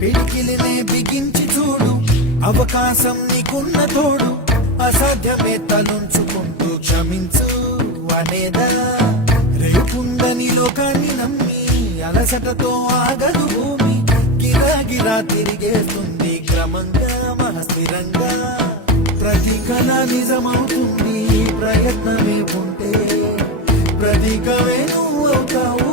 పిడికిలినే బిగించి చూడు, అవకాశం నీకున్న తోడు. అసాధ్యమే తలుంచుకుంటూ క్షమించు అనేదా. రేపుందని లోకాన్ని నమ్మి అలసటతో ఆగదు భూమి. గిరాగిరా తిరిగేస్తుంది క్రమంగా మహస్థిరంగా. ప్రతి కళ నిజమవుతుంది ప్రయత్నమే ఉంటే. ప్రతి కవే నువ్వు అవుతావు